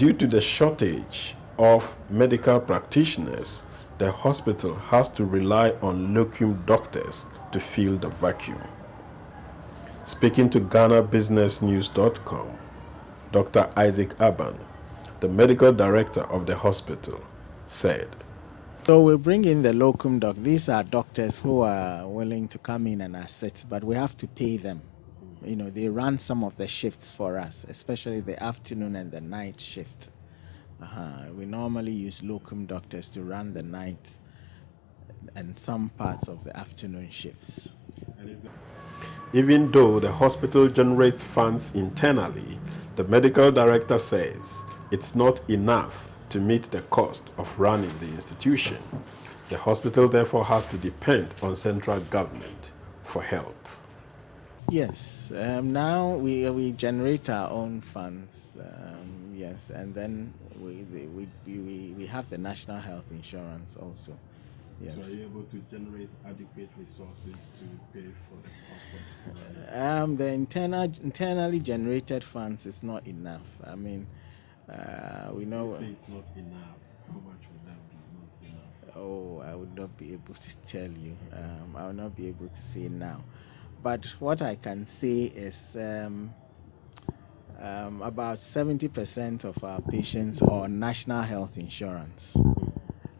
Due to the shortage of medical practitioners, the hospital has to rely on locum doctors to fill the vacuum. Speaking to GhanaBusinessNews.com, Dr. Isaac Aban, the medical director of the hospital, said, So we bring in the locum doc. These are doctors who are willing to come in and assist, but we have to pay them. You know, they run some of the shifts for us, especially the afternoon and the night shift. We normally use locum doctors to run the night and some parts of the afternoon shifts. Even though the hospital generates funds internally, the medical director says it's not enough to meet the cost of running the institution. The hospital therefore has to depend on central government for help. Yes, now we generate our own funds, yes, and then we have the national health insurance also. Yes. So are you able to generate adequate resources to pay for the cost of the internally generated funds is not enough. I mean, we know. You say it's not enough. How much would that be not enough? Oh, I would not be able to tell you. I will not be able to say now. But what I can say is about 70% of our patients are on national health insurance.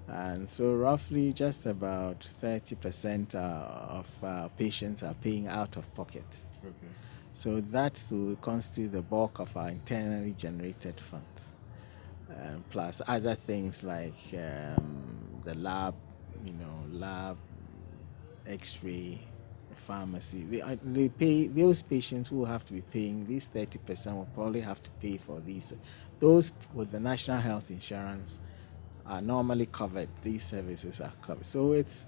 And so roughly just about 30% of patients are paying out of pocket. Okay. So that will constitute the bulk of our internally generated funds. Plus other things like the lab, lab, x-ray, pharmacy. They pay those patients who have to be paying these 30% will probably have to pay for these. Those with the national health insurance are normally covered. These services are covered. So if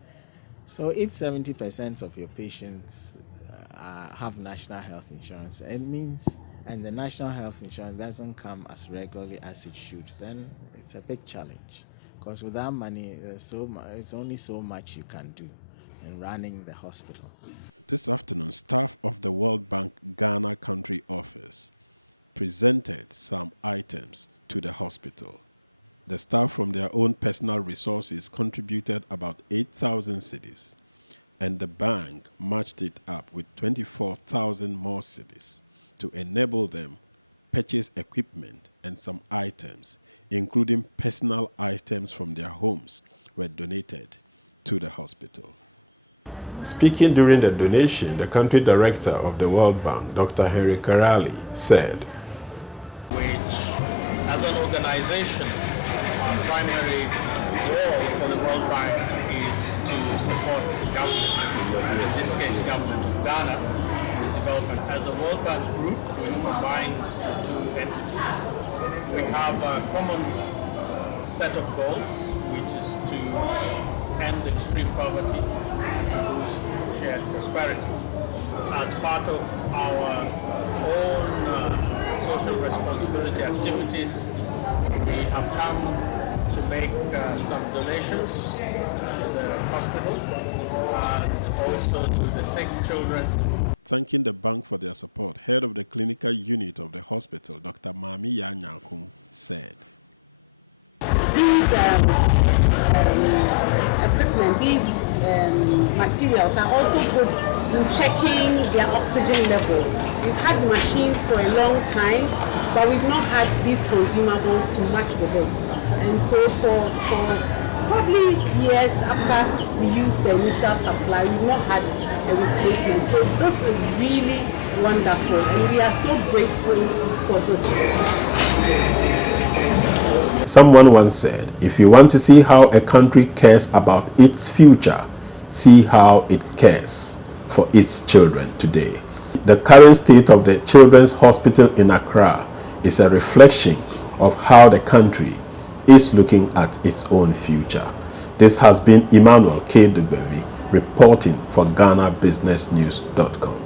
70% of your patients have national health insurance, it means, and the national health insurance doesn't come as regularly as it should, then it's a big challenge. Because without money, it's only so much you can do in running the hospital. Speaking during the donation, the country director of the World Bank, Dr. Henry Karali, said, Which, as an organization, our primary goal for the World Bank is to support the government, in this case government of Ghana, in development. As a World Bank group, which combines the two entities, we have a common set of goals, which is to end extreme poverty, boost shared prosperity. As part of our own social responsibility activities, we have come to make some donations to the hospital and also to the sick children. These equipment, these materials are also good in checking their oxygen level. We've had machines for a long time, but we've not had these consumables to match with it. And so for probably years after we used the initial supply, we've not had a replacement. So this is really wonderful, and we are so grateful for this. Someone once said, if you want to see how a country cares about its future, see how it cares for its children today. The current state of the Children's Hospital in Accra is a reflection of how the country is looking at its own future. This has been Emmanuel K. Dugbevi reporting for GhanaBusinessNews.com.